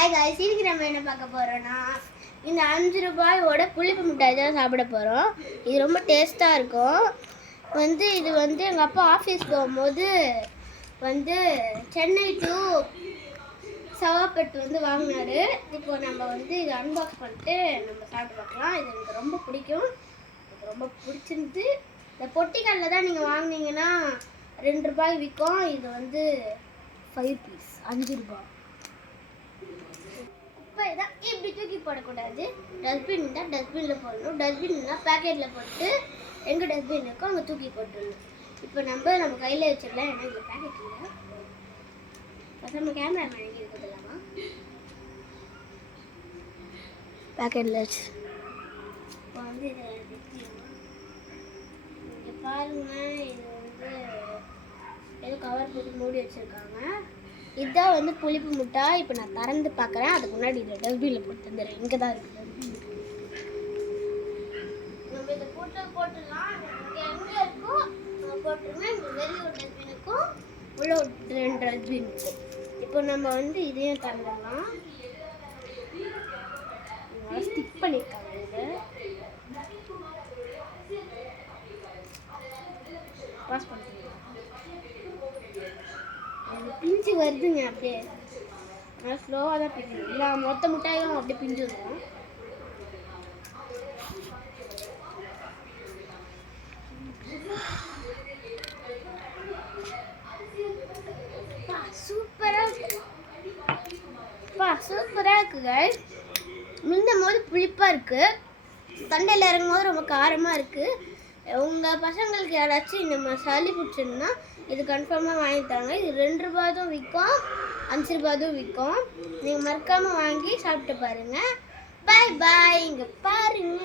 Hi guys, இன்னைக்கு நம்ம என்ன பார்க்க போகிறோன்னா இந்த 5 ரூபாயோட புளிப்பு மிட்டாய் தான் சாப்பிட போகிறோம். இது ரொம்ப டேஸ்ட்டாக இருக்கும். இது எங்கள் அப்பா ஆஃபீஸ் போகும்போது சென்னை டு சவாப்பட்டு வாங்கினார். இப்போ நம்ம இது அன்பாக்ஸ் பண்ணிட்டு நம்ம சாப்பிட்டு பார்க்கலாம். இது எனக்கு ரொம்ப பிடிக்கும், எனக்கு ரொம்ப பிடிச்சிருந்து. இந்த பொட்டிக்கல்ல தான் நீங்கள் வாங்கினீங்கன்னா 2 ரூபாய் விற்கும். இது 5 பீஸ் 5 ரூபாய். குப்பை தான் இப்படி தூக்கி போடக்கூடாது. டஸ்ட்பின் இருந்தால் டஸ்ட்பினில் போடணும். டஸ்ட்பின் இருந்தால் பேக்கெட்டில் போட்டு எங்கே டஸ்ட்பின் இருக்கோ அங்கே தூக்கி போட்டுடணும். இப்போ நம்ம கையில் வச்சிடலாம். ஏன்னா இங்கே பேக்கெட் இல்லை. நம்ம கேமரா மேனேஜ் இருக்குதுல்லாமா பேக்கெட்டில் வச்சு இப்போ இதை இங்கே பாருங்க. இது ஏதோ கவர் போட்டு மூடி வச்சுருக்காங்க. இதுதான் புளிப்பு மிட்டாய். இப்போ நான் திறந்து பார்க்குறேன். அதுக்கு முன்னாடி இதை டஸ்ட்பினில் போட்டு தந்துடுறேன். இங்கே தான் இருக்குது. நம்ம இதை போட்டுடலாம். இங்கே எங்கே இருக்கோ போட்டுருங்க. இங்கே வெளியே ஒரு டஸ்ட்பின் இருக்கும், உள்ள ஒரு 2 டஸ்ட்பின் இருக்கும். இப்போ நம்ம இதையும் திறந்துடலாம். ஸ்டிக் பண்ணியிருக்காங்க. இது பாஸ் பண்ணுறேன். பிஞ்சு வருதுங்க. அப்படியே நல்லா ஸ்லோவாக தான் பிஞ்சு. இல்லை மொத்த மிட்டாயும் அப்படியே பிஞ்சு வரும். சூப்பராக இருக்குங்க. மின்னும் போது புளிப்பாக இருக்குது, தொண்டையில் இறங்கும் போது ரொம்ப காரமாக இருக்குது. உங்கள் பசங்களுக்கு யாராச்சும் இந்த சளி பிடிச்சிருந்தா இது கன்ஃபார்மாக வாங்கி தராங்க. இது 2 ரூபாய் தான் விற்கும், 5 ரூபாய் தான் விற்கும். நீங்கள் மறக்காமல் வாங்கி சாப்பிட்டு பாருங்கள். பாய் பாய். இங்கே பாருங்க.